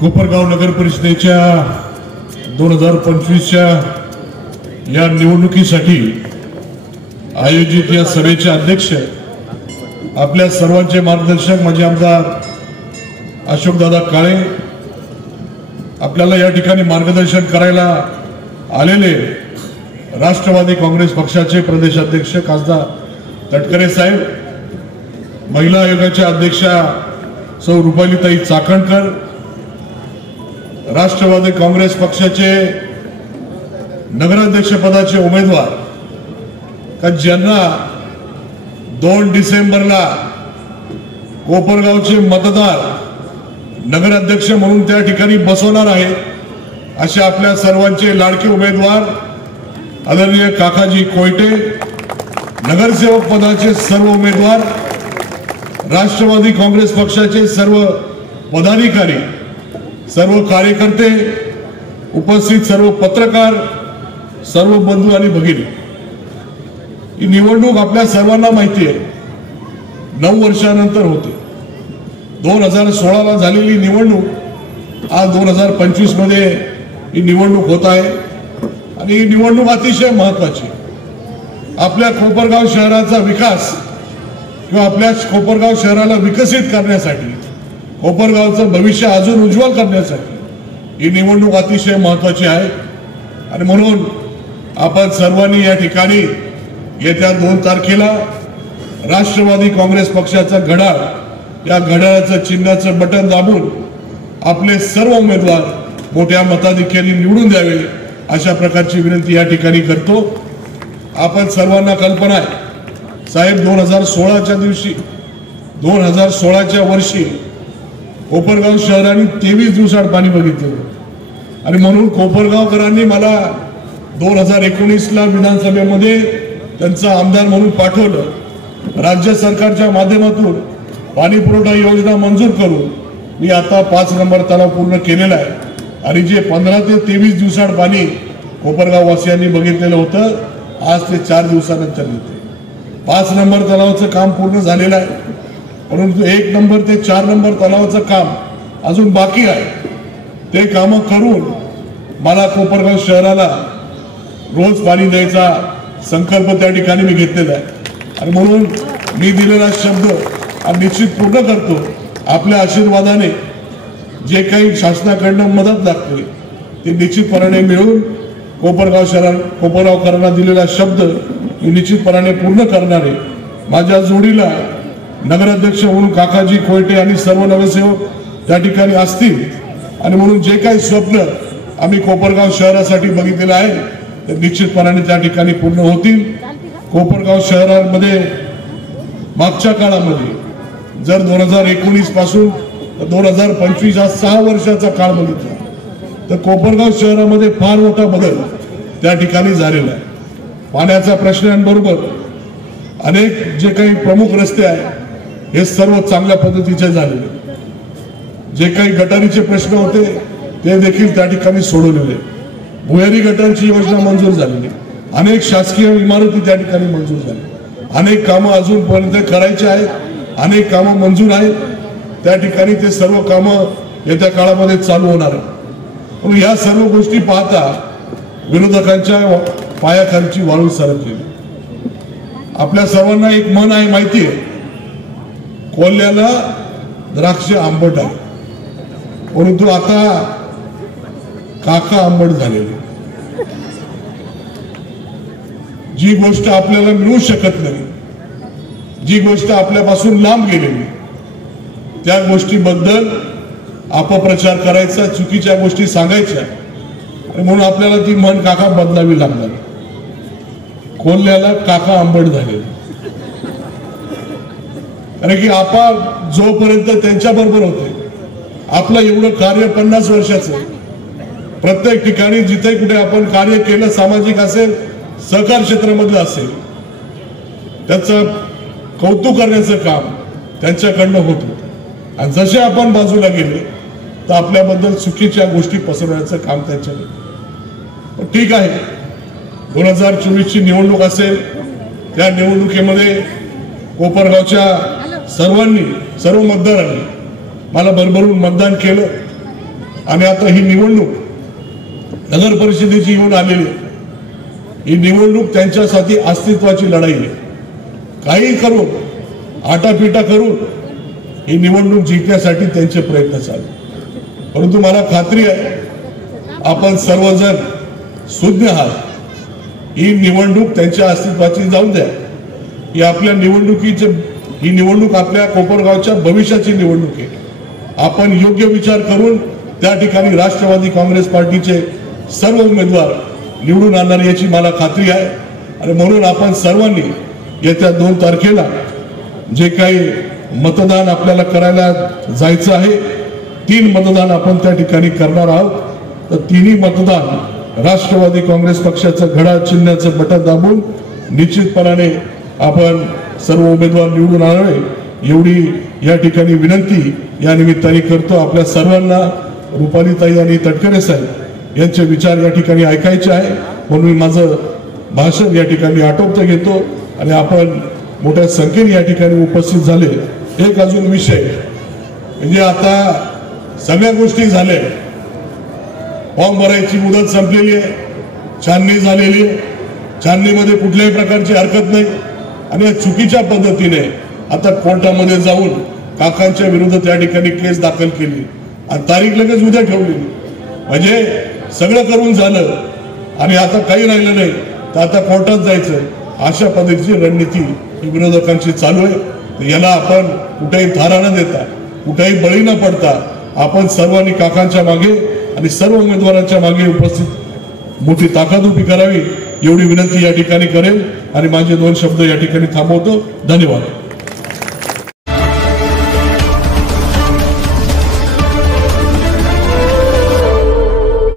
कोपरगाव नगर परिषदेच्या 2025च्या या निवडणुकीसाठी आयोजित या सभेचे अध्यक्ष आपल्या सर्वांचे मार्गदर्शक माझे आमदार अशोकदादा काळे, आपल्याला या ठिकाणी मार्गदर्शन करायला आलेले राष्ट्रवादी काँग्रेस पक्षाचे प्रदेशाध्यक्ष खासदार तटकरे साहेब, महिला आयोगाच्या अध्यक्षा सौ रुपालीताई चाकणकर, राष्ट्रवादी काँग्रेस पक्षाचे नगराध्यक्ष पदाचे उमेदवार का ज्यांना 2 डिसेंबरला कोपरगावचे मतदार नगराध्यक्ष म्हणून त्या ठिकाणी बसवणार आहेत, अशा आपल्या सर्वांचे लाडके उमेदवार आदरणीय काकाजी कोयटे, नगरसेवक पदाचे सर्व उमेदवार, राष्ट्रवादी काँग्रेस पक्षाचे सर्व पदाधिकारी, सर्व कार्यकर्ते, उपस्थित सर्व पत्रकार, सर्व बंधू आणि भगिनी, ही निवडणूक आपल्या सर्वांना माहिती आहे 9 वर्षानंतर होते। 2016ला झालेली निवडणूक आज 2025 मध्ये ही निवडणूक होत आहे आणि ही निवडणूक अतिशय महत्त्वाची। आपल्या कोपरगाव शहराचा विकास किंवा आपल्या कोपरगाव शहराला विकसित करण्यासाठी, कोपरगावचं भविष्य अजून उज्ज्वल करण्यासाठी ही निवडणूक अतिशय महत्त्वाची आहे आणि म्हणून आपण सर्वांनी या ठिकाणी येत्या 2 तारखेला राष्ट्रवादी काँग्रेस पक्षाचा घड्याळ, या घड्याळाचं चिन्हाचं बटन दाबून आपले सर्व उमेदवार मोठ्या मताधिक्याने निवडून द्यावे अशा प्रकारची विनंती या ठिकाणी करतो। आपण सर्वांना कल्पना आहे साहेब, 2016च्या दिवशी 2016च्या वर्षी कोपरगाव शहराने 23 दिवसाआड पाणी बघितलं आणि म्हणून कोपरगावकरांनी मला 2019ला विधानसभेमध्ये त्यांचा आमदार म्हणून पाठवलं। राज्य सरकारच्या माध्यमातून पाणी पुरवठा योजना मंजूर करून मी आता 5 नंबर तलाव पूर्ण केलेला आहे आणि जे 15 ते 23 दिवसाआड पाणी कोपरगाव वासियांनी बघितलेलं होतं, आज ते 4 दिवसानंतर येते। 5 नंबर तलावाचं काम पूर्ण झालेलं आहे, परंतु 1 नंबर ते 4 नंबर तलावाचं काम अजून बाकी आहे। ते काम करून मला कोपरगाव शहराला रोज पाणी द्यायचा संकल्प त्या ठिकाणी मी घेतलेला आहे आणि म्हणून मी दिलेला शब्द निश्चित पूर्ण करतो। आपल्या आशीर्वादाने जे काही शासनाकडून मदत लागते ते निश्चितपणे मिळून कोपरगावकरांना दिलेला शब्द मी निश्चितपणे पूर्ण करणार आहे। माझ्या जोडीला नगराध्यक्ष म्हणून काकाजी कोयटे आणि सर्व नगरसेवक त्या ठिकाणी असतील आणि म्हणून जे काही स्वप्न आम्ही कोपरगाव शहरासाठी बघितलेलं आहे ते निश्चितपणे त्या ठिकाणी पूर्ण होतील। कोपरगाव शहरामध्ये मागच्या काळामध्ये जर 2019 पासून 2025 हा 6 वर्षाचा काळ बघितला तर कोपरगाव शहरामध्ये फार मोठा बदल त्या ठिकाणी झालेला आहे। पाण्याचा प्रश्नांबरोबर अनेक जे काही प्रमुख रस्ते आहेत हे सर्व चांगल्या पद्धतीचे झालेले, जे काही गटारीचे प्रश्न होते ते देखील त्या ठिकाणी सोडवलेले, भुयारी गटारची योजना मंजूर झालेली, अनेक शासकीय इमारती त्या ठिकाणी मंजूर झाल्या, अनेक कामं अजूनपर्यंत करायची आहेत, अनेक कामं मंजूर आहेत, त्या ठिकाणी ते सर्व कामं येत्या काळामध्ये चालू होणार आहेत। पण या सर्व गोष्टी पाहता विरोधकांच्या पायाखालची वाळू सरकलेली। आपल्या सर्वांना एक मन आहे माहिती आहे, कोल्ह्याला द्राक्ष आंबट आहे, परंतु आता काका आंबट झालेले। जी गोष्ट आपल्याला मिळू शकत नाही, जी गोष्ट आपल्यापासून लांब गेलेली, त्या गोष्टीबद्दल अपप्रचार करायचा, चुकीच्या गोष्टी सांगायच्या आणि म्हणून आपल्याला ती मन काका बदलावी लागणार। कोल्ह्याला काका आंबट झाले, कारण की आपण जोपर्यंत त्यांच्या बरोबर होते, आपलं एवढं कार्य 50 वर्षाचं, प्रत्येक ठिकाणी जिथे कुठे आपण कार्य केलं, सामाजिक असेल, सहकार क्षेत्रामधलं असेल, त्याचं कौतुक करण्याचं काम त्यांच्याकडनं होत होतं आणि जसे आपण बाजूला गेले तर आपल्याबद्दल चुकीच्या गोष्टी पसरवण्याचं काम त्यांच्याकडे। ठीक आहे, 2024ची निवडणूक असेल, त्या निवडणुकीमध्ये कोपरगावच्या सर्व मतदारांनी मला भरभरून मतदान केलं। आणि आता ही निवडणूक नगर परिषदेची येऊन आलेली आहे. ही निवडणूक त्यांच्यासाठी अस्तित्वाची लढाई आहे. काही करून आटापिटा करून ही निवडणूक जिंकण्यासाठी त्यांचे प्रयत्न चालू. परंतु मला खात्री आहे आपण सर्वजण सुज्ञ आहात. ही निवडणूक त्यांच्या अस्तित्वाची जाऊन द्या. ही आपल्या ही निवडणूक आपल्या कोपरगावच्या भविष्याची निवडणूक आहे. आपण योग्य विचार करून त्या ठिकाणी राष्ट्रवादी काँग्रेस पार्टीचे सर्व उमेदवार निवडून आणणार याची मला खात्री आहे. आणि म्हणून आपण सर्वांनी येत्या 2 तारखेला जे काही मतदान आपल्याला करायला जायचं आहे, 3 मतदान आपण त्या ठिकाणी करणार आहोत. तर तिन्ही मतदान राष्ट्रवादी काँग्रेस पक्षाचं घड्याळ चिन्हाचं बटन दाबून निश्चितपणाने आपण सर्व उमेदवार निवडून आणावे एवढी या ठिकाणी विनंती या निमित्ताने करतो. आपल्या सर्वांना रुपालीताई आणि तटकरे साहेब यांचे विचार या ठिकाणी ऐकायचे आहे. म्हणून माझं भाषण या ठिकाणी आटोपत घेतो आणि आपण मोठ्या संख्येने या ठिकाणी उपस्थित झाले. एक अजून विषय म्हणजे आता सगळ्या गोष्टी झाल्या. फॉर्म भरायची मुदत संपलेली आहे, छाननी झालेली आहे, छाननीमध्ये कुठल्याही प्रकारची हरकत नाही. आणि या चुकीच्या पद्धतीने आता कोर्टामध्ये जाऊन काकांच्या विरुद्ध त्या ठिकाणी केस दाखल केली आणि तारीख लगेच उद्या ठेवलेली. म्हणजे सगळं करून झालं आणि आता काही राहिलं नाही तर आता कोर्टात जायचं. अशा पद्धतीची रणनीती विरोधकांची चालू आहे. याला आपण कुठेही थारा न देता, कुठेही बळी न पडता आपण सर्वांनी काकांच्या मागे आणि सर्व उमेदवारांच्या मागे उपस्थित मोठी ताकद उभी करावी एवढी विनंती या ठिकाणी करेल आणि माझे 2 शब्द या ठिकाणी थांबवतो. धन्यवाद.